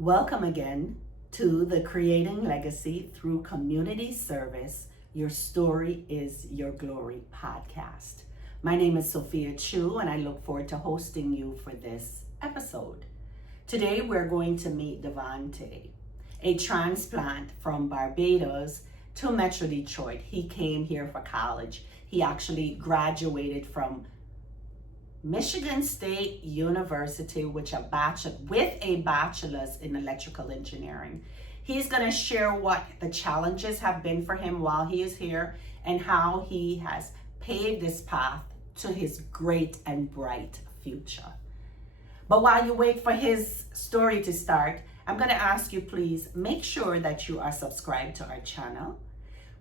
Welcome again to the Creating Legacy Through Community Service. Your Story is Your Glory podcast. My name is Sophia Chu, and I look forward to hosting you for this episode. Today, we're going to meet Devonte, a transplant from Barbados to Metro Detroit. He came here for college. He actually graduated from Michigan State University with a bachelor's in electrical engineering. He's going to share what the challenges have been for him while he is here and how he has paved this path to his great and bright future. But while you wait for his story to start, I'm going to ask you, please make sure that you are subscribed to our channel.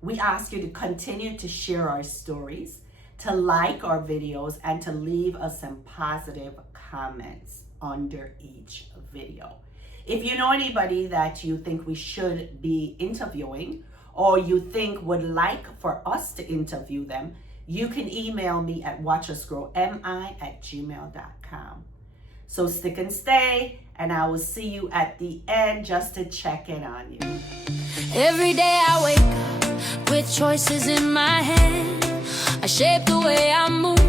We ask you to continue to share our stories, to like our videos, and to leave us some positive comments under each video. If you know anybody that you think we should be interviewing or you think would like for us to interview them, you can email me at watchusgrowmi@gmail.com. So stick and stay, and I will see you at the end just to check in on you. Every day I wake up with choices in my hand. I shape the way I move,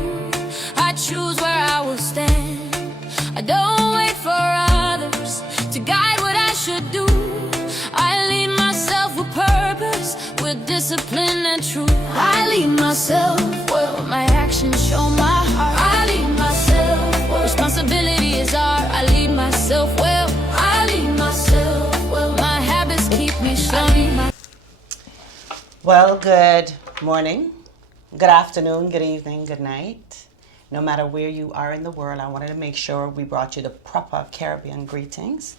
I choose where I will stand. I don't wait for others to guide what I should do. I lead myself with purpose, with discipline and truth. I lead myself well, my actions show my heart. I lead myself well, responsibility is art. I lead myself well, I lead myself well, my habits keep me strong. Well, good morning. Good afternoon, good evening, good night. No matter where you are in the world, I wanted to make sure we brought you the proper Caribbean greetings.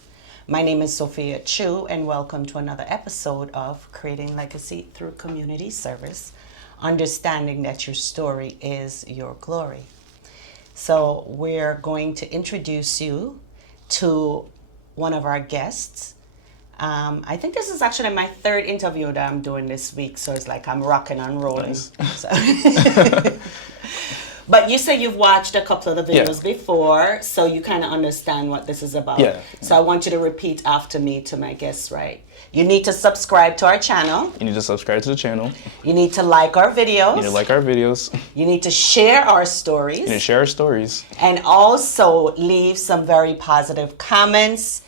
My name is Sophia Chu, and welcome to another episode of Creating Legacy Through Community Service, understanding that your story is your glory. So we're going to introduce you to one of our guests. I think this is actually my third interview that I'm doing this week, so it's like I'm rocking and rolling. Nice. So. But you say you've watched a couple of the videos before, so you kind of understand what this is about. Yeah. So I want you to repeat after me to my guests, right? You need to subscribe to our channel. You need to subscribe to the channel. You need to like our videos. You need to like our videos. You need to share our stories. You need to share our stories. And also leave some very positive comments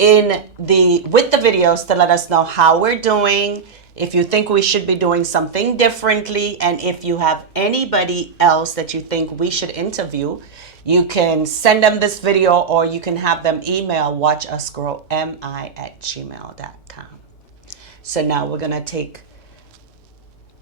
with the videos to let us know how we're doing, if you think we should be doing something differently, and if you have anybody else that you think we should interview, you can send them this video or you can have them email watchusgrowmi@gmail.com. So now we're going to take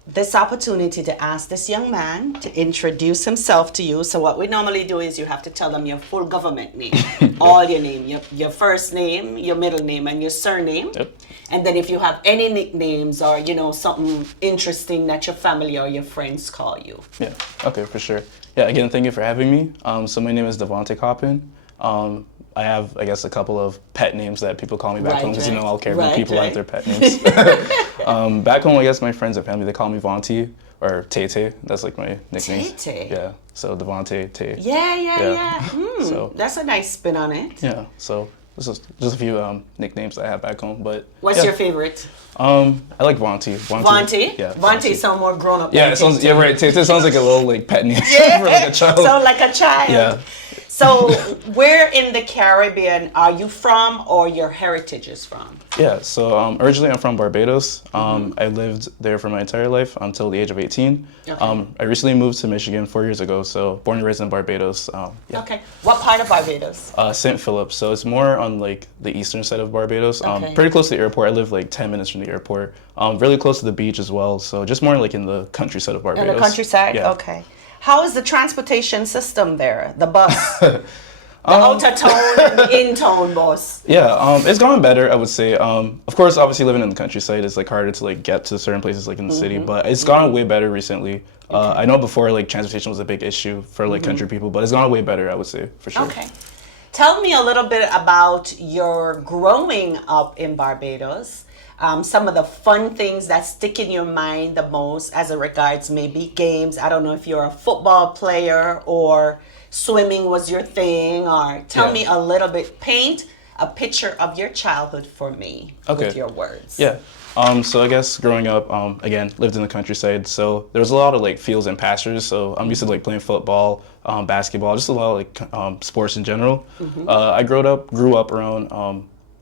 this opportunity to ask this young man to introduce himself to you. So what we normally do is you have to tell them your full government name, all your name, your first name, your middle name, and your surname. Yep. And then if you have any nicknames or, something interesting that your family or your friends call you. Yeah, okay, for sure. Yeah, again, thank you for having me. So my name is Devonte Coppin. I have, I guess, a couple of pet names that people call me back home because, all Caribbean people have their pet names. Back home, I guess my friends and family, they call me Vonti or Tay. That's like my nickname. Tay. Yeah, so Devonte, Tay. Yeah. So that's a nice spin on it. Yeah, so this is just a few nicknames that I have back home. But what's your favorite? I like Vonti. Vonti? Yeah. Vonti sound more grown up. Yeah, it sounds. Yeah, right. Tay sounds like a little pet name Yeah. for like a child. Sound like a child. Yeah. So where in the Caribbean are you from, or your heritage is from? Yeah, so originally I'm from Barbados. I lived there for my entire life until the age of 18. Okay. I recently moved to Michigan 4 years ago, so born and raised in Barbados. Yeah. Okay. What part of Barbados? St. Philip, so it's more on like the eastern side of Barbados. Okay. Pretty close to the airport. I live like 10 minutes from the airport. Really close to the beach as well, so just more like in the countryside of Barbados. In the countryside? Yeah. Okay. How is the transportation system there? The bus? The outer town and the in-town bus? Yeah, it's gone better, I would say. Of course, obviously living in the countryside is like harder to like get to certain places like in the city, but it's gone way better recently. I know before like transportation was a big issue for like country people, but it's gone way better, I would say, for sure. Okay. Tell me a little bit about your growing up in Barbados. Some of the fun things that stick in your mind the most as it regards maybe games. I don't know if you're a football player or swimming was your thing, or tell me a little bit, paint a picture of your childhood for me with your words. Yeah. So I guess growing up, again, lived in the countryside, so there was a lot of like fields and pastures. So I'm used to like playing football, basketball, just a lot of like sports in general. I grew up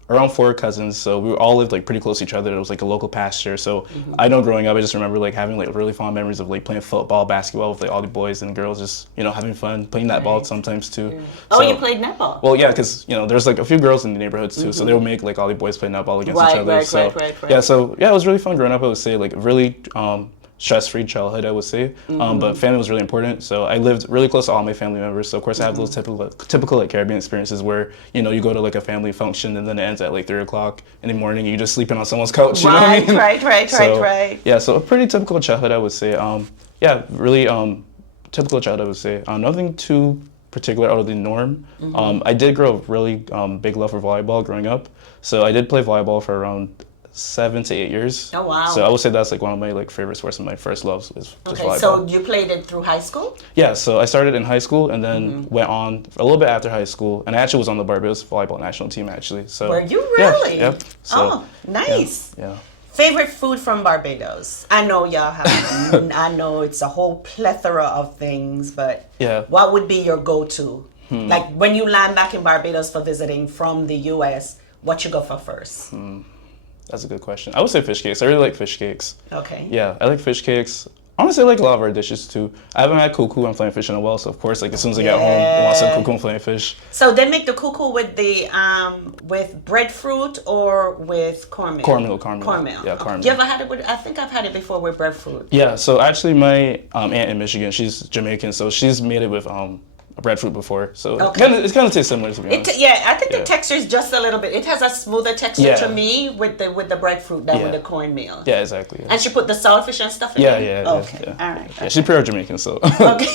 around 4 cousins, so we all lived like pretty close to each other. It was like a local pasture. So I know growing up, I just remember like having like really fond memories of like playing football, basketball with like all the boys and girls, just having fun, playing netball sometimes too. Yeah. Oh, so, you played netball? Well, yeah, because there's like a few girls in the neighborhoods too, so they would make like all the boys play netball against each other. Right. Yeah, so yeah, it was really fun growing up. I would say like really stress-free childhood, I would say, but family was really important. So I lived really close to all my family members. So of course I have those typical like Caribbean experiences where you go to like a family function and then it ends at like 3:00 in the morning. You just sleeping on someone's couch. You know what I mean? Right. Yeah, so a pretty typical childhood, I would say. Really typical childhood, I would say. Nothing too particular out of the norm. I did grow a really big love for volleyball growing up. So I did play volleyball for around 7 to 8 years. Oh, wow. So I would say that's like one of my like favorite sports and my first loves is just volleyball. So you played it through high school? Yeah, so I started in high school and then went on a little bit after high school, and I actually was on the Barbados volleyball national team actually. So were you really? Yeah. Yep. So, nice. Yeah. Favorite food from Barbados? I know y'all have. I know it's a whole plethora of things, but what would be your go-to? Like when you land back in Barbados for visiting from the U.S., what you go for first? That's a good question. I would say fish cakes. I really like fish cakes. Okay. Yeah, I like fish cakes. Honestly, I like a lot of our dishes too. I haven't had kuku and flying fish in a while, so of course, like as soon as I get home, I want some kuku and flying fish. So they make the kuku with the with breadfruit or with cornmeal? Cornmeal. Yeah, cornmeal. You ever had it with? I think I've had it before with breadfruit. Yeah. So actually, my aunt in Michigan, she's Jamaican, so she's made it with breadfruit before, so it's kind of tastes similar to be honest. I think the texture is just a little bit. It has a smoother texture to me with the breadfruit than with the cornmeal. Yeah, exactly. Yeah. And she put the saltfish and stuff in it? Yeah. Okay, all right. Yeah, she's pure Jamaican, so. Okay.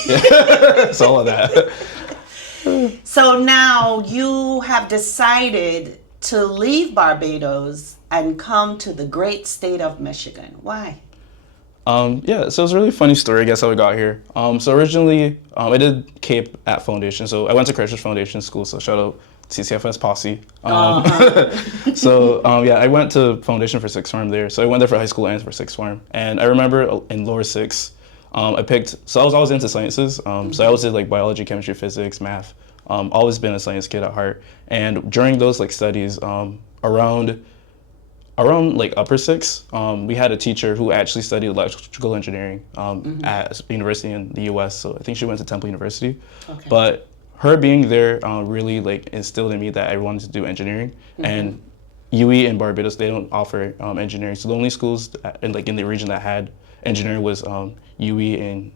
It's all of that. So now you have decided to leave Barbados and come to the great state of Michigan. Why? So it's a really funny story, I guess, how we got here. So originally, I did Cape at Foundation. So I went to Christchurch Foundation School, so shout out CCFS Posse. I went to Foundation for sixth form there. So I went there for high school and for sixth form. And I remember in lower six, I was always into sciences. So I always did like biology, chemistry, physics, math. Always been a science kid at heart. And during those like studies, around like upper six, we had a teacher who actually studied electrical engineering at a university in the U.S. So I think she went to Temple University. Okay. But her being there really like instilled in me that I wanted to do engineering. And UE in Barbados, they don't offer engineering. So the only schools in the region that had engineering was UE in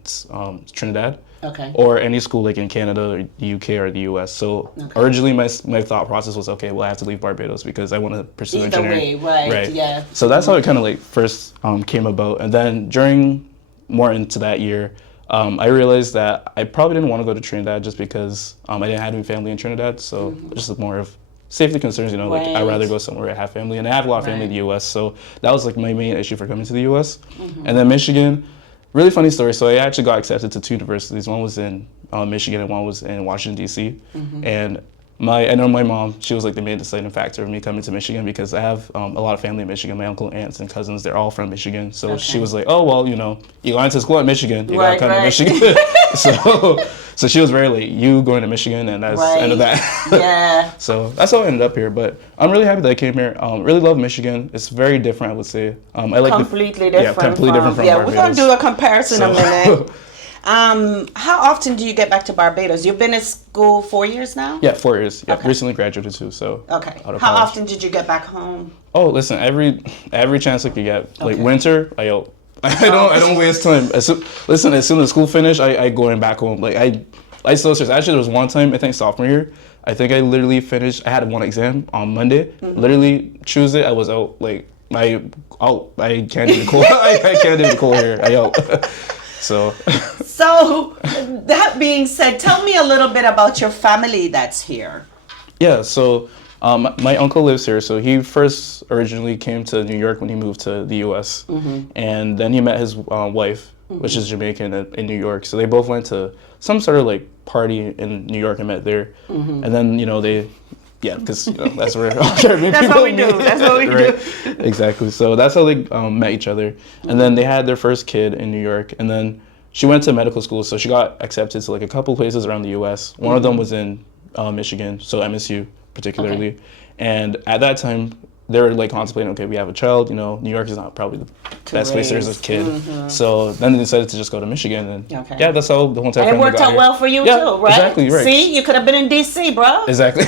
Trinidad. Okay. Or any school like in Canada or the UK or the US. So originally my thought process was, okay, well I have to leave Barbados because I want to pursue engineering. Right, yeah. So that's how it kind of like first came about. And then during more into that year, I realized that I probably didn't want to go to Trinidad just because I didn't have any family in Trinidad. So just more of safety concerns, like I'd rather go somewhere where I have family. And I have a lot of family in the US. So that was like my main issue for coming to the US. And then Michigan, really funny story. So I actually got accepted to 2 universities. One was in Michigan and one was in Washington, D.C. And I know my mom, she was like the main deciding factor of me coming to Michigan because I have a lot of family in Michigan. My uncle, aunts, and cousins, they're all from Michigan. So she was like, oh, well, you went to school at Michigan. You gotta come to Michigan. So she was very like, you going to Michigan, and that's the end of that. Yeah. So that's how I ended up here. But I'm really happy that I came here. Really love Michigan. It's very different, I would say. I like completely different from Barbados. We're going to do a comparison in a minute. How often do you get back to Barbados? You've been at school 4 years now? Yeah, 4 years. Yeah, recently graduated too. So okay. How often did you get back home? Oh, listen, every chance I could get. Like winter, I don't waste time. As soon as school finished, I going back home. Like I still stress. Actually, there was one time I think sophomore year. I think I literally finished. I had one exam on Monday. Literally Tuesday, I was out. Like I can't even call. I can't even call here. I out. So that being said, tell me a little bit about your family that's here. Yeah, so my uncle lives here. So he first originally came to New York when he moved to the U.S. And then he met his wife, which is Jamaican, in New York. So they both went to some sort of like party in New York and met there. And then they Yeah, because that's where Caribbean That's people what we do. meet. That's what we Right. do. Exactly. So that's how they met each other. And then they had their first kid in New York. And then she went to medical school. So she got accepted to like a couple places around the U.S. One of them was in Michigan, so MSU particularly. Okay. And at that time, they were like contemplating, okay, we have a child, New York is not probably the best place to raise a kid. So then they decided to just go to Michigan. And yeah, that's how the whole entire And it family worked got out here. well for you Yeah, too, right? exactly, right. See, you could have been in D.C., bro. Exactly.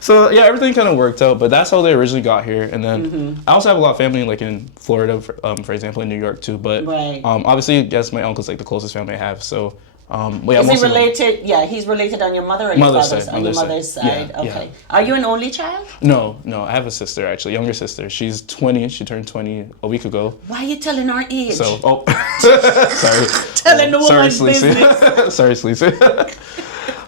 So yeah, everything kind of worked out, but that's how they originally got here. And then I also have a lot of family like in Florida, for example, in New York too. But obviously, I guess my uncle's like the closest family I have. So yeah, is he related? Yeah, he's related on your mother or your Mother's father's side, on your mother's mother's side. side. Yeah, Okay. yeah. Are you an only child? No, I have a sister actually, younger sister. She's 20. She turned 20 a week ago. Why are you telling our age? So sorry. Telling the woman's sorry, Sleazy. business. Sorry, Sleazy.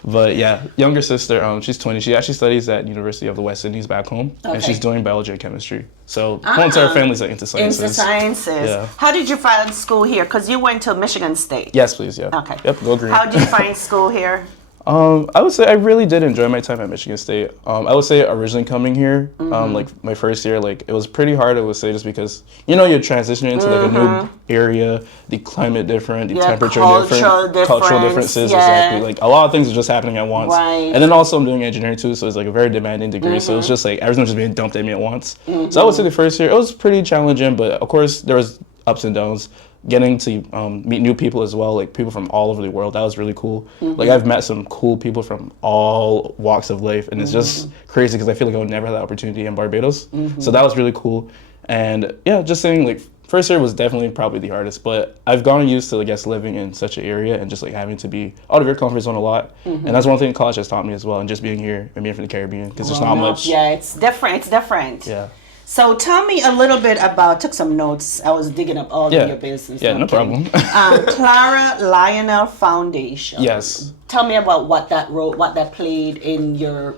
But yeah, younger sister, she's 20. She actually studies at University of the West Indies back home, and she's doing biology and chemistry. So the whole entire family's like into sciences. Into sciences. Yeah. How did you find school here? Because you went to Michigan State. Yes, please. Yeah. Okay. Yep. Go green. How did you find school here? I would say I really did enjoy my time at Michigan State. I would say originally coming here, like my first year, like it was pretty hard. I would say just because you're transitioning into like a new area, the climate different, the temperature different, cultural differences. Exactly. Like a lot of things are just happening at once. Right. And then also I'm doing engineering too, so it's like a very demanding degree. So it's just like everything was just being dumped at me at once. So I would say the first year it was pretty challenging, but of course there was ups and downs. Getting to meet new people as well, like people from all over the world, that was really cool. Like I've met some cool people from all walks of life, and it's just crazy because I feel like I would never have that opportunity in Barbados. So that was really cool. And yeah, just saying like first year was definitely probably the hardest, but I've gotten used to I guess living in such an area and just like having to be out of your comfort zone a lot. And that's one thing college has taught me as well, and just being here and being from the Caribbean because there's not much. Yeah, it's different. Yeah. So tell me a little bit about, took some notes. I was digging up all of your business. Yeah, no problem. Clara Lionel Foundation. Yes. Tell me about what that played in your,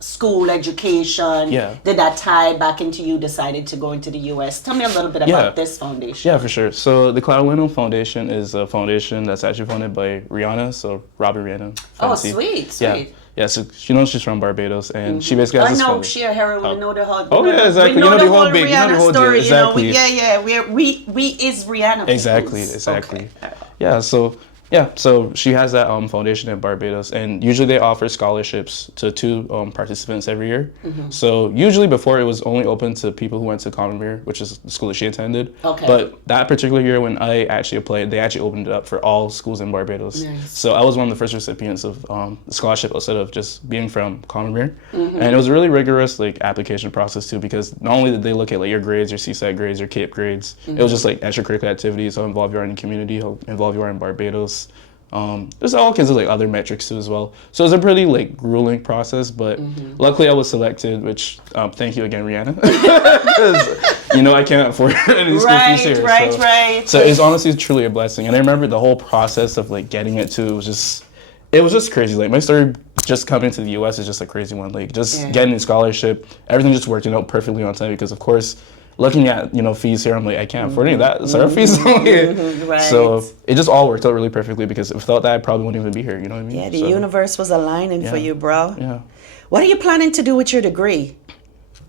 school education. Yeah. Did that tie back into you decided to go into the U.S.? Tell me a little bit about this foundation. Yeah, for sure. So the Clara Lionel Foundation is a foundation that's actually funded by Rihanna, so Robbie Rihanna. Oh, sweet. Yeah, so she's from Barbados, and she basically has this I know foundation. she a heroine. We know the whole. Oh yeah, exactly. We know the whole big, Rihanna whole story. deal. Exactly. We is Rihanna. Exactly. Okay. Yeah, so she has that foundation in Barbados, and usually they offer scholarships to 2 participants every year. So usually before it was only open to people who went to Commonwealth, which is the school that she attended. Okay. But that particular year when I actually applied, they actually opened it up for all schools in Barbados. Nice. So I was one of the first recipients of the scholarship instead of just being from Commonwealth. And it was a really rigorous application process too, because not only did they look at your grades, your C-SAT grades, your CAPE grades, it was just extracurricular activities, how involved you are in the community, how involved you are in Barbados. There's all kinds of other metrics too as well. So it was a pretty grueling process, but luckily I was selected, which thank you again, Rihanna, because I can't afford any school fees here. Right. So it's honestly truly a blessing, and I remember the whole process of getting it to it was just crazy. My story just coming to the U.S. is just a crazy one. Getting a scholarship, everything just worked out perfectly on time because of course. Looking at fees here, I'm I can't afford any of that. So our fees Right. So it just all worked out really perfectly because without that, I probably wouldn't even be here. You know what I mean? Yeah, the universe was aligning for you, bro. Yeah. What are you planning to do with your degree?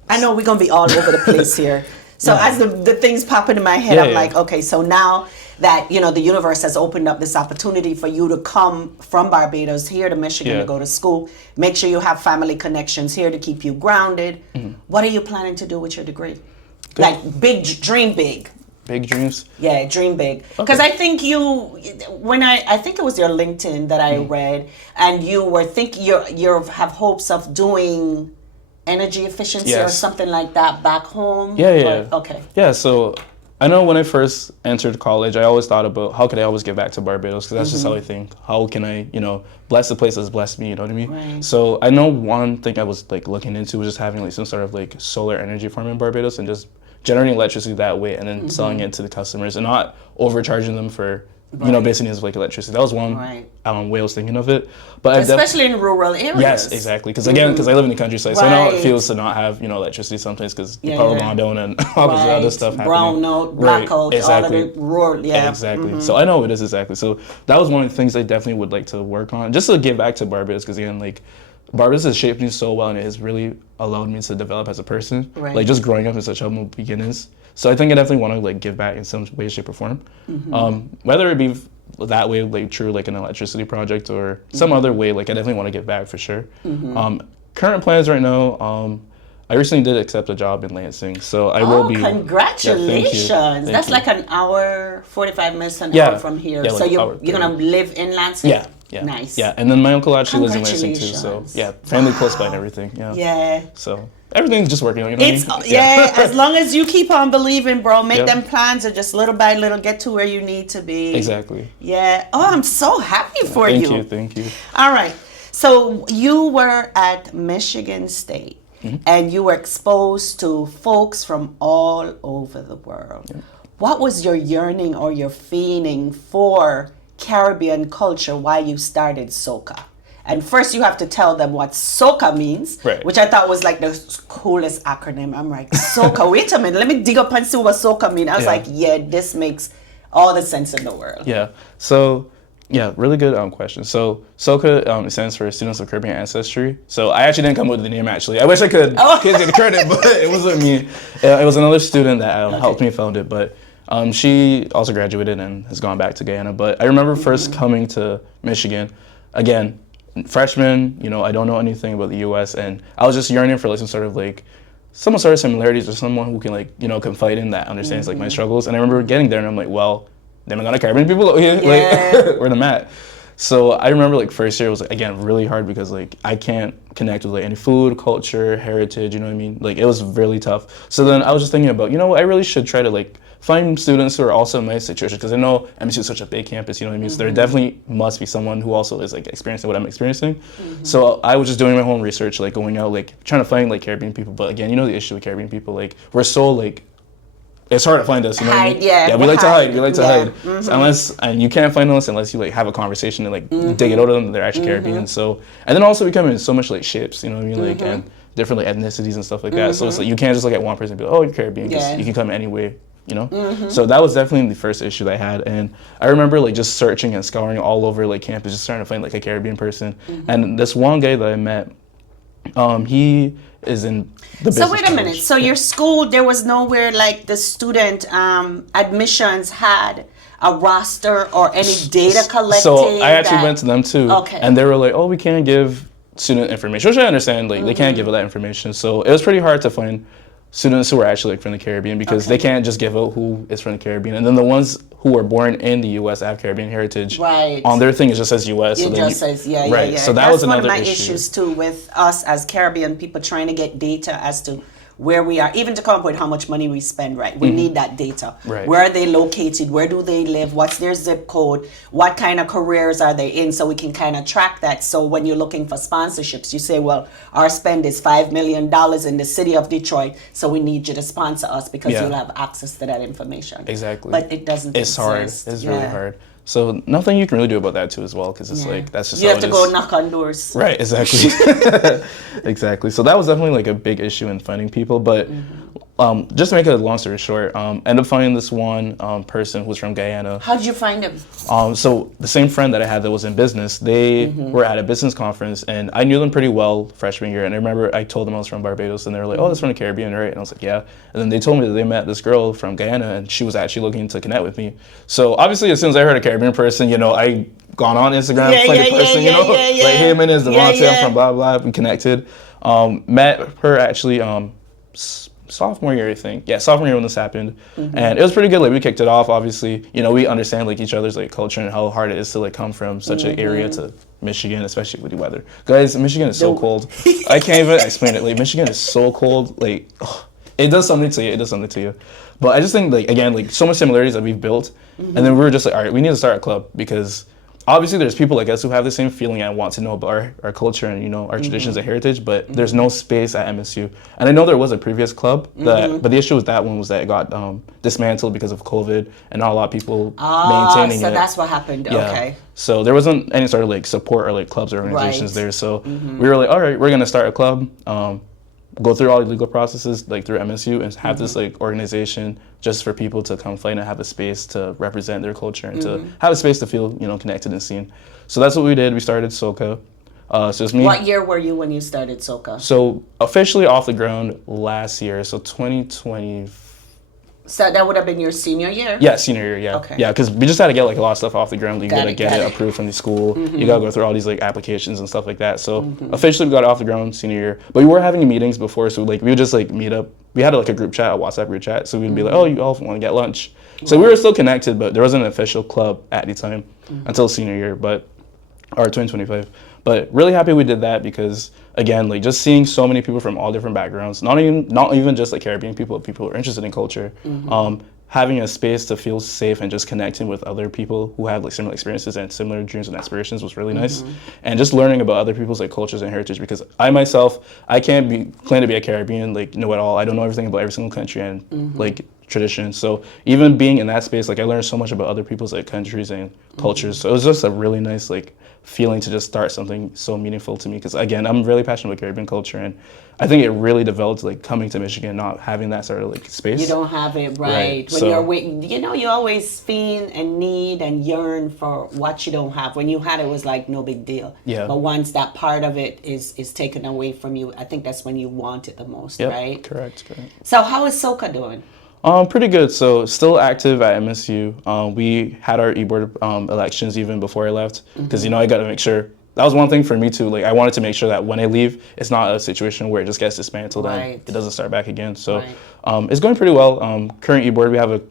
I know we're gonna be all over the place here. So as the things pop into my head, I'm okay. So now that the universe has opened up this opportunity for you to come from Barbados here to Michigan to go to school, make sure you have family connections here to keep you grounded. What are you planning to do with your degree? Dream big. Big dreams? Yeah, dream big. Because I think I think it was your LinkedIn that I read, and you were thinking you have hopes of doing energy efficiency or something like that back home. Yeah. Okay. Yeah, so I know when I first entered college, I always thought about how could I always give back to Barbados, because that's just how I think. How can I, bless the place that's blessed me, you know what I mean? Right. So I know one thing I was looking into was just having some sort of solar energy farm in Barbados and just generating electricity that way and then selling it to the customers and not overcharging them for basically as electricity. That was one way I was thinking of it. But especially in rural areas. Yes, exactly. Because I live in the countryside, so I know how it feels to not have electricity sometimes because the power gone down and all this other stuff happening. Brownout, blackout, exactly. all of the rural. Yeah, exactly. So I know it is exactly. So that was one of the things I definitely would like to work on, just to give back to Barbados. Because again, Barbados has shaped me so well, and it has really allowed me to develop as a person. Right. Like just growing up in such humble beginnings. So I think I definitely want to like give back in some way, shape, or form. Whether it be that way, like through like an electricity project or some other way, like I definitely want to give back for sure. Current plans right now. I recently did accept a job in Lansing, so I will be. Congratulations! Yeah, thank you. That's like an hour, 45 minutes, an hour from here. Yeah, so like you're gonna live in Lansing? Yeah. Nice. Yeah, and then my uncle actually lives in Lansing too, so yeah, family close by and everything. Yeah. Yeah. So everything's just working out. You know It's what I mean? yeah. As long as you keep on believing, bro, make them plans and just little by little get to where you need to be. Exactly. Yeah. Oh, I'm so happy for you. Thank you. All right. So you were at Michigan State. And you were exposed to folks from all over the world. Yeah. What was your yearning or your fiending for Caribbean culture while you started S.O.C.A? And first you have to tell them what S.O.C.A means, which I thought was like the coolest acronym. I'm like, S.O.C.A, wait a minute, let me dig up and see what S.O.C.A means. I was like, yeah, this makes all the sense in the world. Yeah, so... Yeah, really good question. So S.O.C.A stands for Students of Caribbean Ancestry. So I actually didn't come up with the name actually. I wish I could get the credit, but it wasn't me. It was another student that helped me found it. But she also graduated and has gone back to Guyana. But I remember first coming to Michigan, again, freshman. You know, I don't know anything about the U.S. and I was just yearning for like some sort of similarities or someone who can like confide in that understands like my struggles. And I remember getting there and I'm like, well. Then I'm gonna Caribbean people out here, like where I'm at. So I remember like first year was again really hard because like I can't connect with like any food, culture, heritage, you know what I mean? Like it was really tough. So then I was just thinking about, I really should try to like find students who are also in my situation because I know MSU is such a big campus, you know what I mean? So there definitely must be someone who also is like experiencing what I'm experiencing. So I was just doing my own research, like going out, like trying to find like Caribbean people. But again, the issue with Caribbean people, like we're so like it's hard to find us, you know what I mean? Yeah, we like to hide. We like to hide. So and you can't find us unless you like have a conversation and like dig it out of them that they're actually Caribbean. So and then also becoming so much like shapes, you know what I mean? Like and different like ethnicities and stuff like that. So it's like you can't just look at one person and be like, oh, you're Caribbean, because you can come any way, So that was definitely the first issue that I had. And I remember like just searching and scouring all over like campus, just trying to find like a Caribbean person. And this one guy that I met, he is in the business. So wait a minute. So your school, there was nowhere like the student admissions had a roster or any data collected? So I actually went to them too. Okay. And they were like, oh, we can't give student information, which I understand. Like they can't give that information. So it was pretty hard to find students who are actually like from the Caribbean because they can't just give out who is from the Caribbean. And then the ones who were born in the U.S. have Caribbean heritage. On their thing, it just says U.S. It just says, yeah. So that was another issue. That's one of my issues too with us as Caribbean people trying to get data as to where we are, even to come up with how much money we spend, right? We need that data. Where are they located? Where do they live? What's their zip code? What kind of careers are they in? So we can kind of track that. So when you're looking for sponsorships, you say, well, our spend is $5 million in the city of Detroit, so we need you to sponsor us because you'll have access to that information. Exactly. But it doesn't exist. Hard. It's really hard. So nothing you can really do about that too as well, because it's like that's just you how have to go knock on doors. Right, exactly. Exactly. So that was definitely like a big issue in finding people. But just to make a long story short, ended up finding this one person who was from Guyana. How did you find him? So the same friend that I had that was in business, they were at a business conference, and I knew them pretty well freshman year. And I remember I told them I was from Barbados, and they were like, "Oh, that's from the Caribbean, right?" And I was like, "Yeah." And then they told me that they met this girl from Guyana, and she was actually looking to connect with me. So obviously, as soon as I heard a Caribbean person, I gone on Instagram, find a person, like, hey, my name is Devonte, I'm from blah blah. We connected. Met her actually sophomore year, I think. Yeah, sophomore year when this happened. And it was pretty good. Like we kicked it off, obviously. We understand like each other's like culture and how hard it is to like come from such an area to Michigan, especially with the weather. Guys, Michigan is so cold. I can't even explain it. Like Michigan is so cold. Like it does something to you. It does something to you. But I just think like again, like so much similarities that we've built. And then we were just like, all right, we need to start a club because obviously there's people like us who have the same feeling and want to know about our culture and our traditions and heritage, but there's no space at MSU. And I know there was a previous club that but the issue with that one was that it got dismantled because of COVID and not a lot of people maintaining it. So that's what happened. Yeah. Okay. So there wasn't any sort of like support or like clubs or organizations there. So we were like, all right, we're gonna start a club. Go through all the legal processes like through MSU and have this like organization just for people to come fight and have a space to represent their culture and to have a space to feel connected and seen. So that's what we did. We started S.O.C.A. So it's me. What year were you when you started S.O.C.A? So officially off the ground last year, so 2020. So that would have been your senior year? Yeah, senior year, yeah. Okay. Yeah, because we just had to get like a lot of stuff off the ground. You gotta get it approved from the school. Mm-hmm. You gotta go through all these like applications and stuff like that. So officially we got it off the ground senior year. But we were having meetings before, so like we would just like meet up. We had like a group chat, a WhatsApp group chat. So we'd be like, oh, you all want to get lunch? So we were still connected, but there wasn't an official club at the time until senior year, or 2025. But really happy we did that because again, like just seeing so many people from all different backgrounds, not even just like Caribbean people, but people who are interested in culture. Having a space to feel safe and just connecting with other people who have like similar experiences and similar dreams and aspirations was really nice. And just learning about other people's like cultures and heritage, because I myself, I can't claim to be a Caribbean, like know it all. I don't know everything about every single country and like tradition. So even being in that space, like I learned so much about other people's like countries and cultures. So it was just a really nice like feeling to just start something so meaningful to me, because again, I'm really passionate about Caribbean culture, and I think it really developed like coming to Michigan, not having that sort of like space. You don't have it, right? When you're waiting, you always feel and need and yearn for what you don't have. When you had it, was like no big deal. Yeah. But once that part of it is taken away from you, I think that's when you want it the most, right? Correct. So how is S.O.C.A doing? Pretty good. So still active at MSU. We had our e-board elections even before I left, because I got to make sure. That was one thing for me too. Like I wanted to make sure that when I leave, it's not a situation where it just gets dismantled and it doesn't start back again. So it's going pretty well. Current e-board, we have a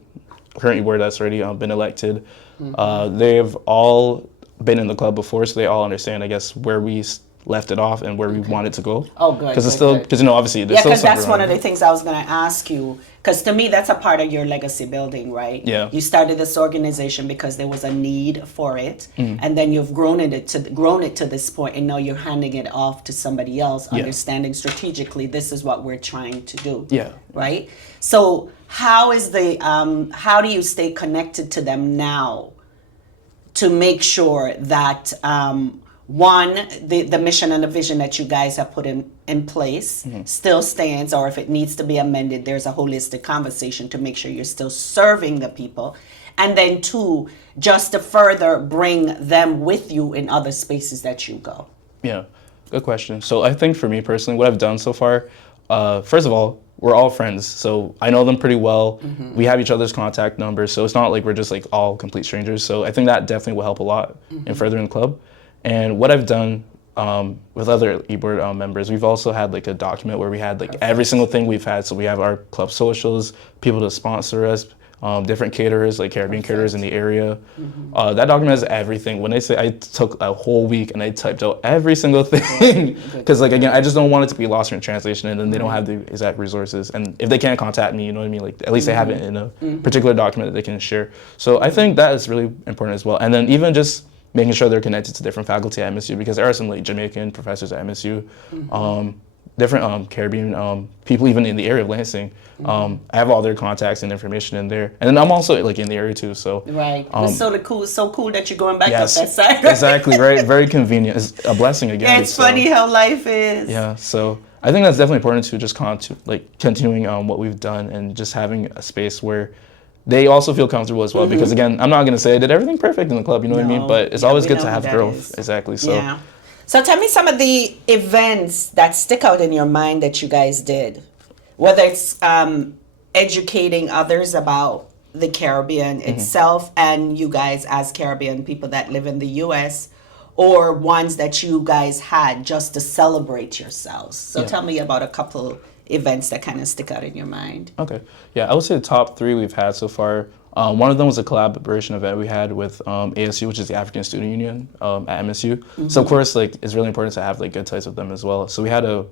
current e-board that's already been elected. They've all been in the club before, so they all understand, I guess, where we left it off and where we want it to go. Oh, good. Because it's still, because obviously there's still because that's one of the things I was going to ask you. Because to me, that's a part of your legacy building, right? Yeah. You started this organization because there was a need for it, and then you've grown it to this point, and now you're handing it off to somebody else, understanding strategically this is what we're trying to do. Yeah. Right. So how do you stay connected to them now to make sure that one, the mission and the vision that you guys have put in place still stands, or if it needs to be amended, there's a holistic conversation to make sure you're still serving the people. And then two, just to further bring them with you in other spaces that you go. Yeah, good question. So I think for me personally, what I've done so far, first of all, we're all friends, so I know them pretty well. We have each other's contact numbers, so it's not like we're just like all complete strangers. So I think that definitely will help a lot in furthering the club. And what I've done with other e-board members, we've also had like a document where we had like every single thing we've had. So we have our club socials, people to sponsor us, different caterers, like Caribbean caterers in the area. That document has everything. When I say I took a whole week and I typed out every single thing, because like again, I just don't want it to be lost in translation, and then they don't have the exact resources. And if they can't contact me, you know what I mean? Like at least they have it in a particular document that they can share. So I think that is really important as well. And then even just making sure they're connected to different faculty at MSU, because there are some like Jamaican professors at MSU, different Caribbean people even in the area of Lansing. I have all their contacts and information in there, and then I'm also like in the area too. So it's so cool that you're going back up that side. Exactly, right. Very convenient. It's a blessing again. It's funny how life is. Yeah, so I think that's definitely important to just continuing what we've done and just having a space where they also feel comfortable as well, because again, I'm not going to say I did everything perfect in the club, you know what I mean? But it's always good to have growth. Exactly. So. Yeah. So tell me some of the events that stick out in your mind that you guys did, whether it's educating others about the Caribbean itself and you guys as Caribbean people that live in the U.S., or ones that you guys had just to celebrate yourselves. So tell me about a couple events that kind of stick out in your mind. Okay. Yeah, I would say the top three we've had so far. One of them was a collaboration event we had with ASU, which is the African Student Union at MSU. So of course, like it's really important to have like good ties with them as well. So we had a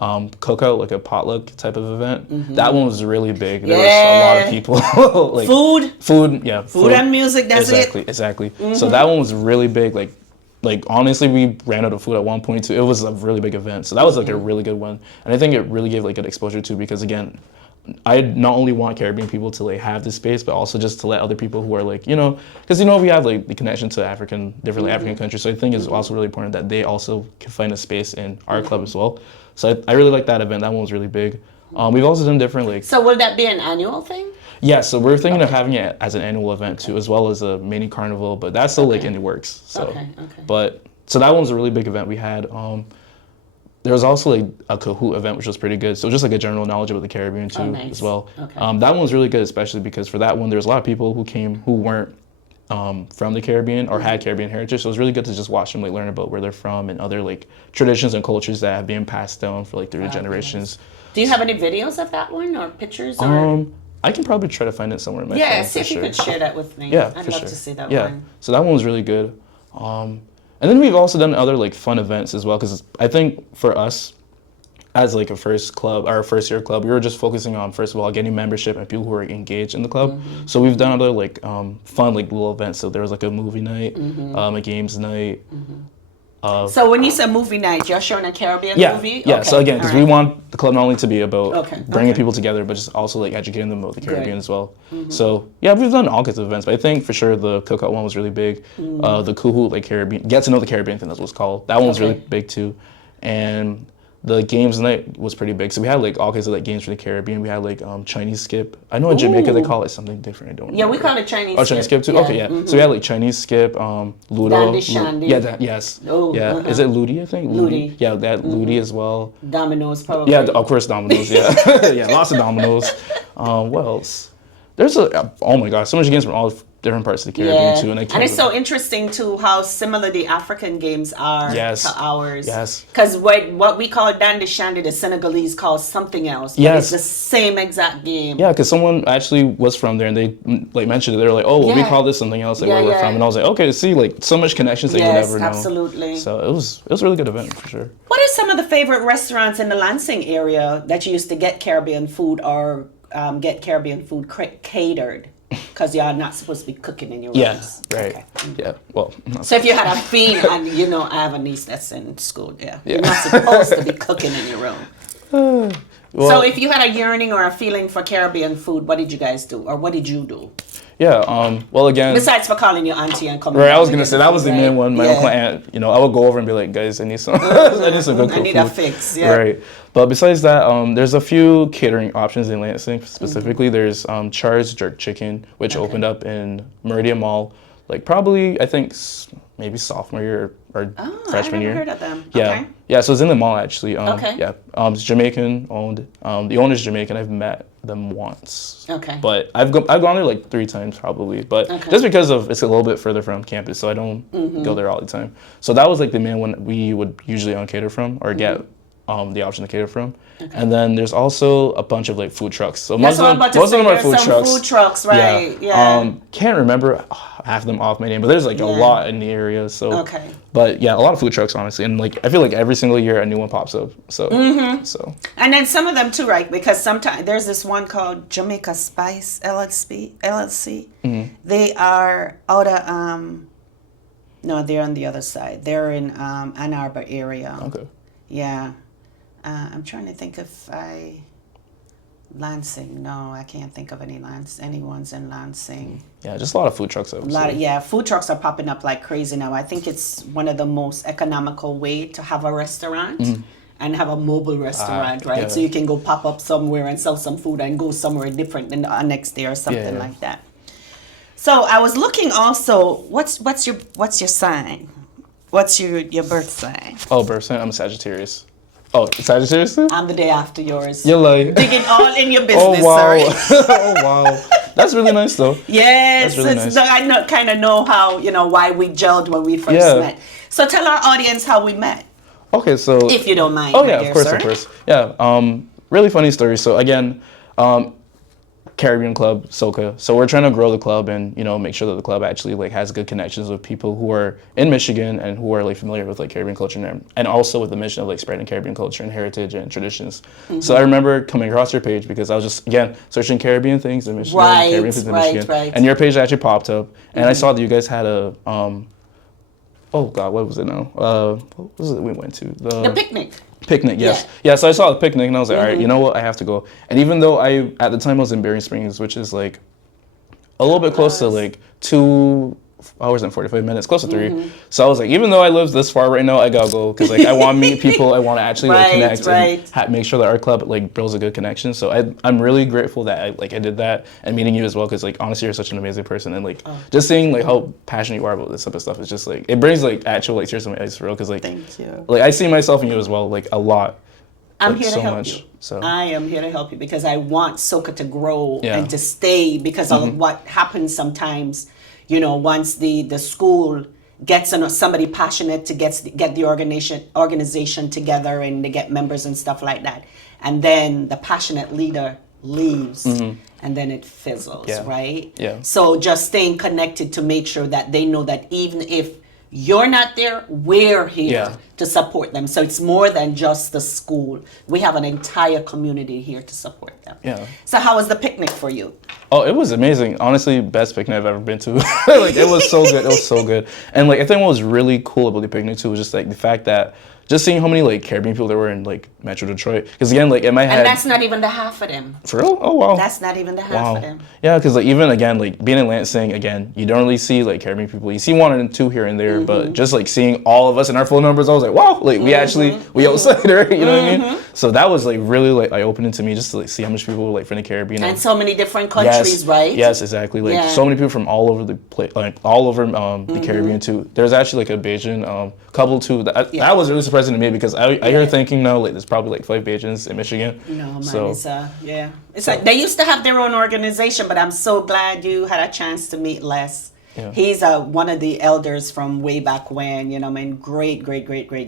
cookout, like a potluck type of event. That one was really big. There was a lot of people. Like food, yeah. Food and music. That's exactly. So that one was really big. Like honestly, we ran out of food at one point too. It was a really big event, so that was like a really good one, and I think it really gave like good exposure too, because again, I not only want Caribbean people to like have this space, but also just to let other people who are like, because we have like the connection to different African countries, so I think it's also really important that they also can find a space in our club as well. So I really like that event. That one was really big. We've also done different So will that be an annual thing? Yeah, so we're thinking of having it as an annual event too, as well as a mini carnival, but that's still like in the works. So, but so that one was a really big event we had. There was also like a Kahoot event, which was pretty good. So just like a general knowledge about the Caribbean too, as well. Okay. That one was really good, especially because for that one, there was a lot of people who came who weren't from the Caribbean or had Caribbean heritage. So it was really good to just watch them like learn about where they're from and other like traditions and cultures that have been passed down for like through the generations. Do you have any videos of that one or pictures? Or? I can probably try to find it somewhere in my phone. Yeah, see if you could share that with me. Yeah, I'd for love sure. to see that yeah. one. So that one was really good. And then we've also done other like fun events as well, because I think for us as like a first year club, we were just focusing on, first of all, getting membership and people who are engaged in the club. So we've done other like fun like little events. So there was like a movie night, a games night. So when you say movie night, you're showing a Caribbean movie? Yeah, okay. so again, because we want the club not only to be about bringing Okay. people together, but just also like educating them about the Caribbean as well. So yeah, we've done all kinds of events, but I think for sure the cookout one was really big. The Kahoot, like Caribbean, get to know the Caribbean thing, that's what it's called. That one was really big too. And the games night was pretty big. So we had like all kinds of like games for the Caribbean. We had like Chinese skip. I know in Jamaica they call it something different. I don't know. Yeah, we call it Chinese skip. Oh, Chinese skip too? Yeah. Okay, yeah. So we had like Chinese skip, Ludo. Dandy Shandy. Yeah, yes. Oh, yeah. Is it Ludi, I think? Ludi. Yeah, that Ludi as well. Dominoes, probably. Yeah, of course, dominoes. Yeah, yeah, lots of dominoes. What else? There's oh my gosh, so much games from all different parts of the Caribbean too, and it's so interesting too how similar the African games are to ours. Yes. Because what we call dandy shandy, the Senegalese call something else. But it's the same exact game. Yeah, because someone actually was from there and they like mentioned it. They were like, "Oh, well, we call this something else, like where we're from." And I was like, "Okay, see, like so much connections that you never know." Absolutely. So it was a really good event for sure. What are some of the favorite restaurants in the Lansing area that you used to get Caribbean food or get Caribbean food catered? Because y'all not supposed to be cooking in your rooms. Yeah, right. Okay. Yeah, well. So if you had a feed, and you know, I have a niece that's in school, you're not supposed to be cooking in your room. So if you had a yearning or a feeling for Caribbean food, what did you guys do? Or what did you do? Yeah, well, again... Besides for calling your auntie and coming... Right, I was going to say, that was the main one. My uncle and aunt, you know, I would go over and be like, guys, I need some I need some good food. I need a fix, Right. But besides that, there's a few catering options in Lansing. Specifically, there's Char's Jerk Chicken, which opened up in Meridian Mall, like probably, I think, maybe sophomore year or freshman year. I never heard of them. Yeah. Okay. Yeah, so it's in the mall, actually. Okay. Yeah. It's Jamaican owned. The owner's Jamaican. I've met them once. Okay. But I've gone there like 3 times probably. But just because it's a little bit further from campus, so I don't go there all the time. So that was like the main one we would usually cater from or get the option to cater from. Okay. And then there's also a bunch of like food trucks. So most of them are food trucks. Food trucks, right? Yeah. Can't remember half of them off my name, but there's like a lot in the area. So but yeah, a lot of food trucks honestly, and like I feel like every single year a new one pops up. So so. And then some of them too, right? Because sometimes there's this one called Jamaica Spice LLC. They are out of no, they're on the other side. They're in Ann Arbor area. Okay. Yeah. I'm trying to think if Lansing. No, I can't think of anyone's in Lansing. Yeah, just a lot of food trucks. Food trucks are popping up like crazy now. I think it's one of the most economical way to have a restaurant and have a mobile restaurant, right? Yeah. So you can go pop up somewhere and sell some food and go somewhere different the next day or something like that. So I was looking also. What's your sign? What's your birth sign? Oh, birth sign. I'm a Sagittarius. Oh, Sagittarius too? I'm the day after yours. You're like... Digging all in your business, sorry. Oh, wow. That's really nice, though. Yes. That's really nice. I kind of know how, why we gelled when we first met. So tell our audience how we met. Okay, so... If you don't mind. Oh, yeah, of course. Yeah, really funny story. So, again, Caribbean Club, S.O.C.A. So we're trying to grow the club and, make sure that the club actually like has good connections with people who are in Michigan and who are like familiar with like Caribbean culture and also with the mission of like spreading Caribbean culture and heritage and traditions. So I remember coming across your page because I was just, again, searching Caribbean things in Michigan, Caribbean things in Michigan. And your page actually popped up and I saw that you guys had a, oh God, what was it now? What was it we went to? The picnic. Picnic, yes. Yeah, so I saw the picnic and I was like, all right, you know what, I have to go. And even though at the time I was in Berrien Springs, which is like a little bit close to like 2 hours and 45 minutes, close to 3. So I was like, even though I live this far right now, I gotta go because like I want to meet people, I want to actually like connect and make sure that our club like builds a good connection. So I'm really grateful that I did that, and meeting you as well, because like honestly you're such an amazing person, and like just seeing like how passionate you are about this type of stuff is just like, it brings like actual like tears to my eyes for real, because like thank you. Like I see myself in you as well, like a lot. I'm like, here so to help much, you. So I am here to help you because I want S.O.C.A to grow Yeah. and to stay, because of what happens sometimes, you know, once the school gets somebody passionate to get the organization together, and they get members and stuff like that, and then the passionate leader leaves, and then it fizzles, right? Yeah. So just staying connected to make sure that they know that even if you're not there, we're here to support them. So it's more than just the school. We have an entire community here to support them. Yeah. So how was the picnic for you? Oh, it was amazing. Honestly, best picnic I've ever been to. Like, it was so good. It was so good. And like, I think what was really cool about the picnic too was just like the fact that just seeing how many like Caribbean people there were in like Metro Detroit. Because again, like in my head. And that's not even the half of them. For real? Oh wow. That's not even the half of them. Yeah, because like even again, like being in Lansing again, you don't really see like Caribbean people. You see 1 or 2 here and there, but just like seeing all of us and our phone numbers, I was like, wow, like we outside her, you know what I mean? So that was like really like eye-opening to me, just to like see how much people were like from the Caribbean. And so many different countries, right? Yes, exactly. Like so many people from all over the place, like all over the Caribbean too. There's actually like a Bajan couple too. That was really surprising to me, because I hear thinking now like there's probably like 5 Bajans in Michigan. No, man, so, it's like they used to have their own organization, but I'm so glad you had a chance to meet Les. Yeah. He's one of the elders from way back when, you know, I mean, great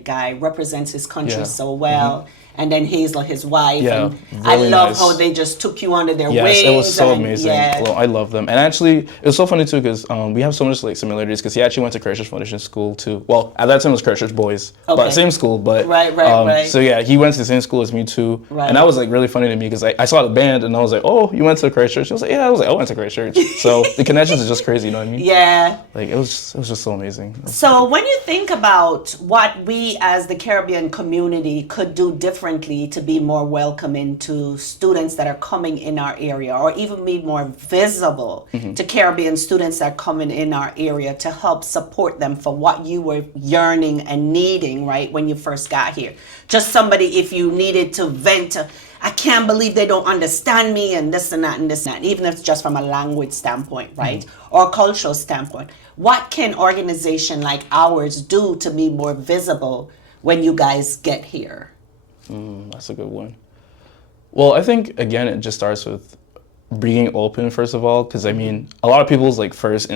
guy, represents his country so well. And then Hazel, his wife. Yeah, and I love nice. how they just took you under their wings. Yes, it was so amazing. Yeah. Well, I love them. And actually, it was so funny too, because we have so much like similarities, because he actually went to Christchurch Foundation School too. Well, at that time it was Christchurch Boys, but same school. But Right. So yeah, he went to the same school as me too. Right. And that was like really funny to me, because I saw the band and I was like, oh, you went to Christchurch? I was like, yeah. I was like, I went to Christchurch. So the connections are just crazy, you know what I mean? Yeah. Like it was just so amazing. So when you think about what we as the Caribbean community could do differently to be more welcoming to students that are coming in our area, or even be more visible to Caribbean students that are coming in our area, to help support them for what you were yearning and needing, right, when you first got here. Just somebody, if you needed to vent, I can't believe they don't understand me, and this and that and this and that, even if it's just from a language standpoint, right, or a cultural standpoint. What can organization like ours do to be more visible when you guys get here? That's a good one. Well, I think again it just starts with being open, first of all, because I mean a lot of people's like first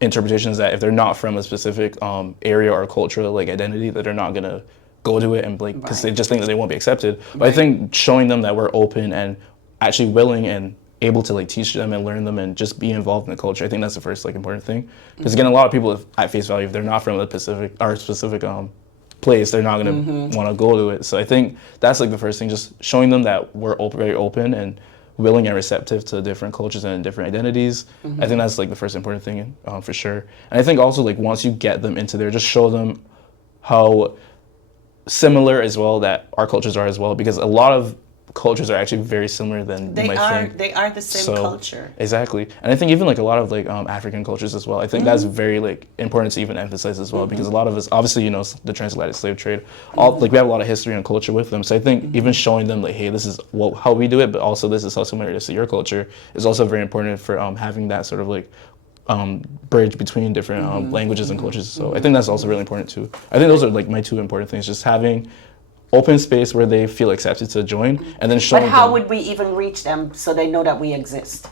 interpretations that if they're not from a specific area or cultural like identity, that they're not gonna go to it, and like because they just think that they won't be accepted. But I think showing them that we're open and actually willing and able to like teach them and learn them and just be involved in the culture, I think that's the first like important thing. Because again, a lot of people at face value, if they're not from a specific place, they're not going to want to go to it. So I think that's like the first thing, just showing them that we're very open and willing and receptive to different cultures and different identities. I think that's like the first important thing for sure. And I think also like once you get them into there, just show them how similar as well that our cultures are as well, because a lot of cultures are actually very similar than you might think. They are the same culture. Exactly. And I think even like a lot of like African cultures as well, I think that's very like important to even emphasize as well, because a lot of us, obviously, you know, the transatlantic slave trade, all like we have a lot of history and culture with them. So I think even showing them like, hey, this is how we do it, but also this is how similar it is to your culture, is also very important for having that sort of like bridge between different languages and cultures. So I think that's also really important too. I think those are like my 2 important things, just having open space where they feel accepted to join, and then showing them. But how would we even reach them so they know that we exist?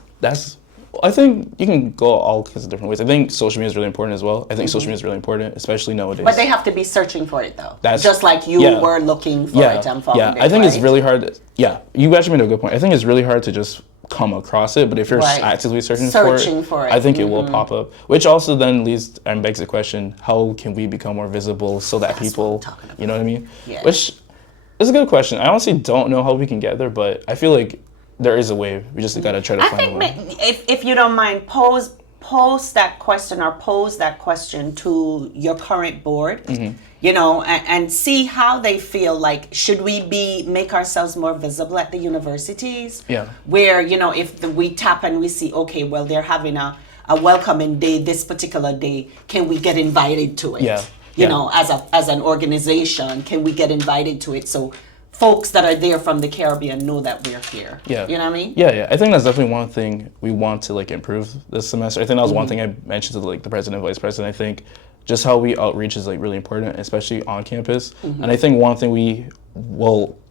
I think you can go all kinds of different ways. I think social media is really important as well. I think social media is really important, especially nowadays. But they have to be searching for it though. Just like you were looking for it and found it. I think it's really hard. You actually made a good point. I think it's really hard to just come across it, but if you're actively searching for it, I think it will pop up. Which also then leads and begs the question: how can we become more visible so that people, you know what I mean? Yeah. Which is a good question. I honestly don't know how we can get there, but I feel like there is a way. We just gotta try to find a way. If you don't mind, pose that question to your current board, you know, and see how they feel. Like, should we make ourselves more visible at the universities? Yeah. Where, you know, if we tap and we see, okay, well, they're having a a welcoming day, this particular day, can we get invited to it? Yeah. You know, as an organization, can we get invited to it? So folks that are there from the Caribbean know that we're here. Yeah. You know what I mean? Yeah. I think that's definitely one thing we want to like improve this semester. I think that was one thing I mentioned to like the president and vice president. I think just how we outreach is like really important, especially on campus. And I think one thing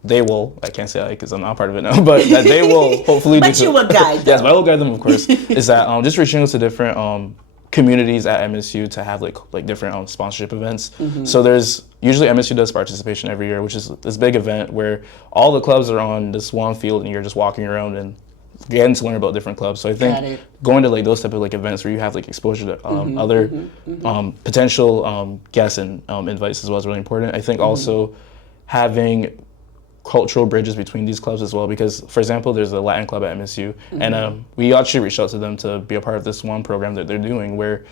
they will, I can't say I because I'm not part of it now, but that they will hopefully But you will guide them. Yes, but I will guide them, of course, is that just reaching out to different communities at MSU to have like different sponsorship events. So there's usually MSU does participation every year, which is this big event where all the clubs are on this one field and you're just walking around and getting to learn about different clubs. So I think going to like those type of like events where you have like exposure to other potential guests and invites as well is really important. I think also having cultural bridges between these clubs as well, because for example there's a Latin club at MSU and we actually reached out to them to be a part of this one program that they're doing where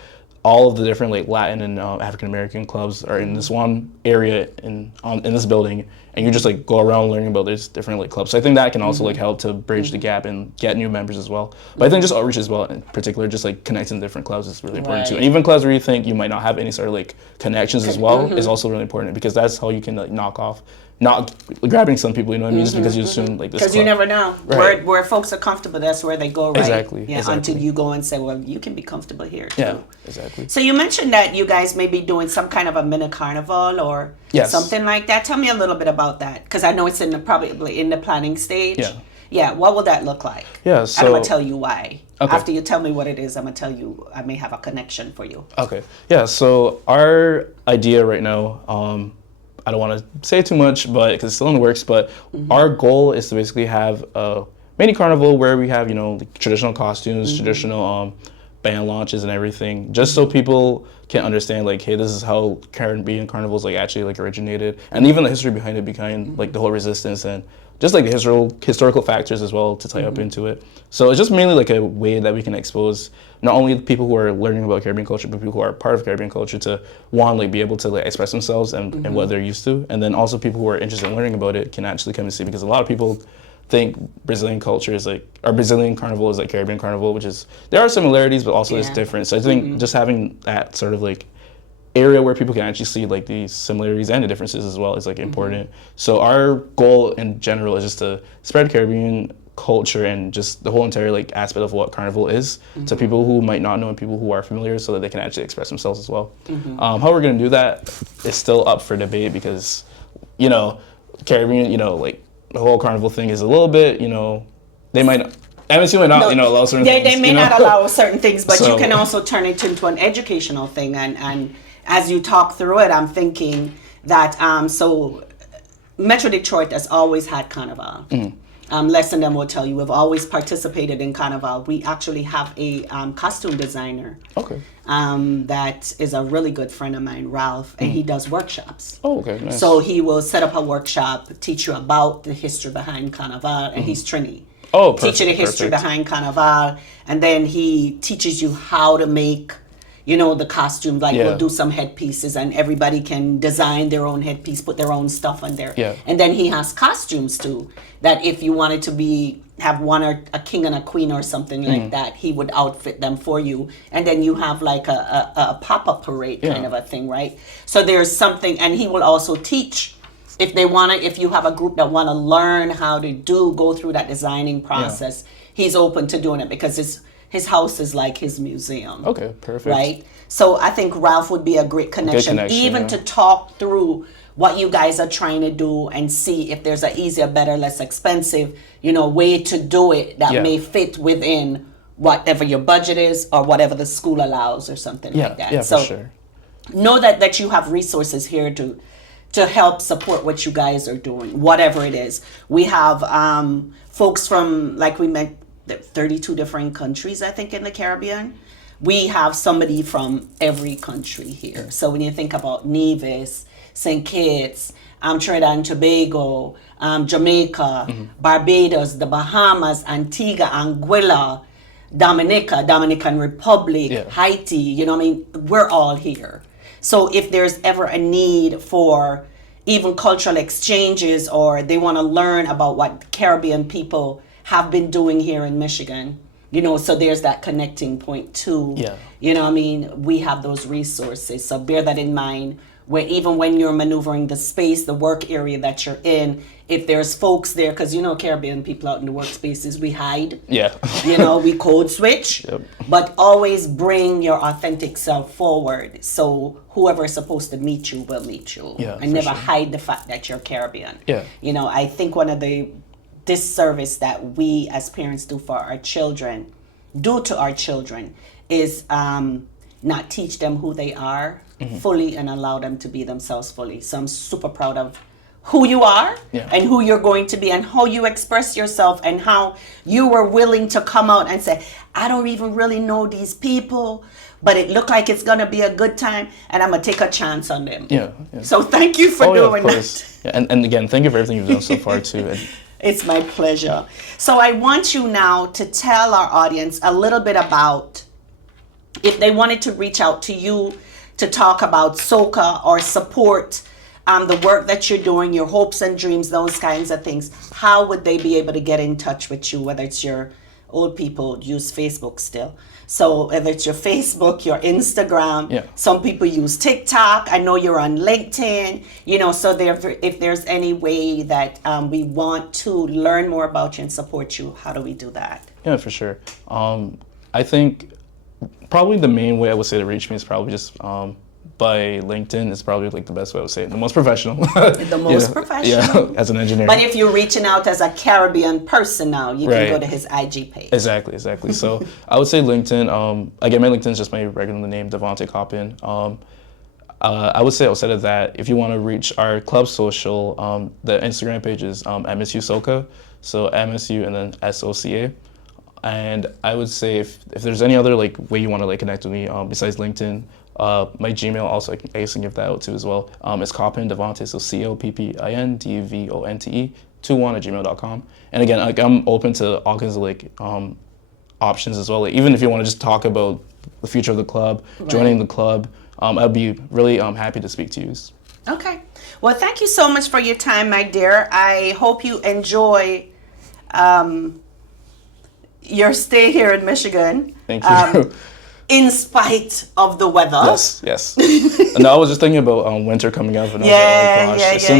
all of the different like Latin and African American clubs are in this one area in this building, and you just like go around learning about these different like clubs. So I think that can also like help to bridge the gap and get new members as well. But I think just outreach as well, in particular, just like connecting different clubs is really important too. And even clubs where you think you might not have any sort of like connections as well is also really important, because that's how you can like knock off not grabbing some people, you know what I mean, just because you assume like this. Because you never know. Right. Where folks are comfortable, that's where they go, right? Exactly. Yeah, until you go and say, well, you can be comfortable here too. Yeah, exactly. So you mentioned that you guys may be doing some kind of a mini carnival or something like that. Tell me a little bit about that, because I know it's probably in the planning stage. Yeah. Yeah, what will that look like? Yeah, so... I'm going to tell you why. Okay. After you tell me what it is, I'm going to tell you, I may have a connection for you. Okay. Yeah, so our idea right now, I don't want to say too much, but because it's still in the works, but our goal is to basically have a mini carnival where we have, you know, the traditional costumes, traditional band launches and everything, just so people can understand like, hey, this is how Caribbean carnivals like actually like originated, and even the history behind it, behind like the whole resistance and just like the historical factors as well to tie up into it. So it's just mainly like a way that we can expose not only the people who are learning about Caribbean culture, but people who are part of Caribbean culture to one, like be able to like express themselves and what they're used to. And then also people who are interested in learning about it can actually come and see, because a lot of people think Brazilian culture is like, or Brazilian carnival is like Caribbean carnival, which is, there are similarities, but also it's different. So I think just having that sort of like area where people can actually see like the similarities and the differences as well is like important. So our goal in general is just to spread Caribbean culture and just the whole entire like aspect of what carnival is to people who might not know and people who are familiar, so that they can actually express themselves as well. How we're going to do that is still up for debate, because, you know, Caribbean, you know, like the whole carnival thing is a little bit, you know, they might not, MSU might not, you know, allow certain things. They may not allow certain things, but So- you can also turn it into an educational thing. And as you talk through it, I'm thinking that, so Metro Detroit has always had Carnival. Less than them will tell you, we've always participated in Carnival. We actually have a costume designer. Okay. That is a really good friend of mine, Ralph, and he does workshops. Oh, okay, nice. So he will set up a workshop, teach you about the history behind Carnival, and he's Trini. Oh, perfect, Teach you the history perfect. behind Carnival, and then he teaches you how to make, you know, the costume. Like we'll do some headpieces, and everybody can design their own headpiece, put their own stuff on there. Yeah. And then he has costumes too, that if you wanted to have one or a king and a queen or something like that, he would outfit them for you. And then you have like a pop-up parade kind of a thing, right? So there's something, and he will also teach if you have a group that want to learn how to go through that designing process, he's open to doing it, because his house is like his museum. Okay, perfect. Right? So I think Ralph would be a great connection, even to talk through what you guys are trying to do and see if there's an easier, better, less expensive, you know, way to do it that may fit within whatever your budget is or whatever the school allows or something like that. Yeah, so for sure. know that you have resources here to help support what you guys are doing, whatever it is. We have folks from, like we met, 32 different countries, I think, in the Caribbean. We have somebody from every country here. So when you think about Nevis, St. Kitts, Trinidad and Tobago, Jamaica, Barbados, the Bahamas, Antigua, Anguilla, Dominican Republic, Haiti, you know what I mean? We're all here. So if there's ever a need for even cultural exchanges, or they want to learn about what Caribbean people have been doing here in Michigan, You know, so there's that connecting point too. Yeah. You know what I mean? We have those resources. So bear that in mind even when you're maneuvering the space, the work area that you're in, if there's folks there, because you know Caribbean people out in the workspaces, we hide. Yeah. You know, we code switch. Yep. But always bring your authentic self forward. So whoever is supposed to meet you will meet you. Yeah, and never sure. hide the fact that you're Caribbean. Yeah. You know, I think one of the disservice that we as parents do to our children is not teach them who they are fully and allow them to be themselves fully. So I'm super proud of who you are and who you're going to be and how you express yourself and how you were willing to come out and say, I don't even really know these people, but it looked like it's going to be a good time and I'm going to take a chance on them. Yeah. So thank you for doing that. Yeah, and again, thank you for everything you've done so far too. And it's my pleasure. So I want you now to tell our audience a little bit about if they wanted to reach out to you to talk about S.O.C.A or support the work that you're doing, your hopes and dreams, those kinds of things, how would they be able to get in touch with you? Whether it's your old people use Facebook still. So whether it's your Facebook, your Instagram, some people use TikTok. I know you're on LinkedIn, you know, so if there's any way that we want to learn more about you and support you, how do we do that? Yeah, for sure. I think probably the main way I would say to reach me is probably just by LinkedIn. Is probably like the best way I would say it. The most professional. The most professional. Yeah, as an engineer. But if you're reaching out as a Caribbean person now, you can go to his IG page. Exactly. So I would say LinkedIn. Again, my LinkedIn is just my regular name, Devonte Coppin. I would say outside of that, if you want to reach our club social, the Instagram page is MSU S.O.C.A. So MSU and then S.O.C.A. And I would say if there's any other like way you want to like connect with me besides LinkedIn, my Gmail also I can give that out too as well. It's Coppin Devonte, so COPPINDEVONTE 21@gmail.com. And again, like I'm open to all kinds of like options as well. Like, even if you want to just talk about the future of the club, joining the club, I'd be really happy to speak to you. Okay. Well, thank you so much for your time, my dear. I hope you enjoy your stay here in Michigan. Thank you. In spite of the weather. Yes. No, I was just thinking about winter coming up, and I was like, oh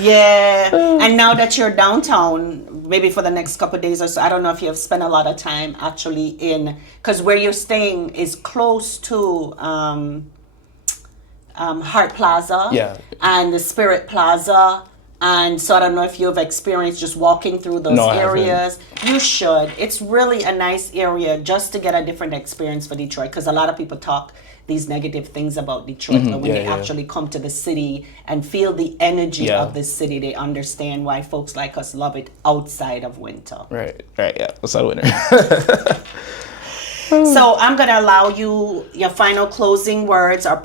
gosh. And now that you're downtown, maybe for the next couple of days or so, I don't know if you have spent a lot of time actually because where you're staying is close to Hart Plaza and the Spirit Plaza. And so I don't know if you've experienced just walking through those areas. You should. It's really a nice area just to get a different experience for Detroit, because a lot of people talk these negative things about Detroit, but when they actually come to the city and feel the energy of the city, they understand why folks like us love it outside of winter. Right, yeah, outside of winter. So I'm going to allow you your final closing words or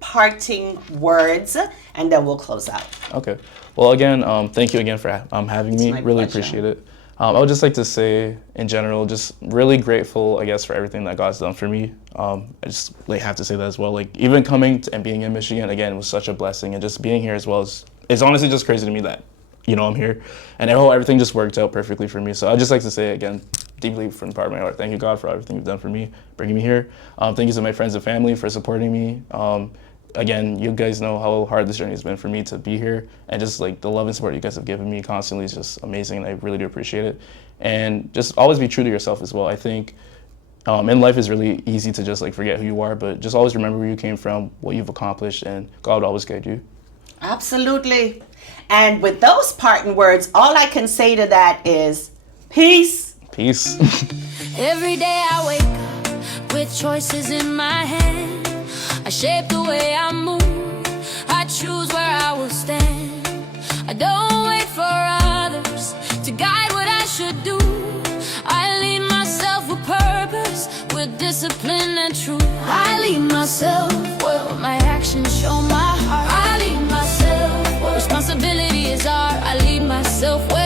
parting words, and then we'll close out. Okay. Well, again, thank you again for having me. Really appreciate it. I would just like to say, in general, just really grateful, I guess, for everything that God's done for me. I just have to say that as well. Like, even coming and being in Michigan, again, was such a blessing. And just being here as well is honestly just crazy to me that, you know, I'm here. And everything just worked out perfectly for me. So I'd just like to say, again, deeply from the part of my heart, thank you, God, for everything you've done for me, bringing me here. Thank you to my friends and family for supporting me. Again, you guys know how hard this journey has been for me to be here, and just like the love and support you guys have given me constantly is just amazing, and I really do appreciate it. And just always be true to yourself as well. I think in life it's really easy to just like forget who you are, but just always remember where you came from, what you've accomplished, and God will always guide you. Absolutely. And with those parting words, all I can say to that is peace. Peace. Every day I wake up with choices in my hand. I shape the way I move. I choose where I will stand. I don't wait for others to guide what I should do. I lead myself with purpose, with discipline and truth. I lead myself well, my actions show my heart. I lead myself well, responsibility is art. I lead myself well.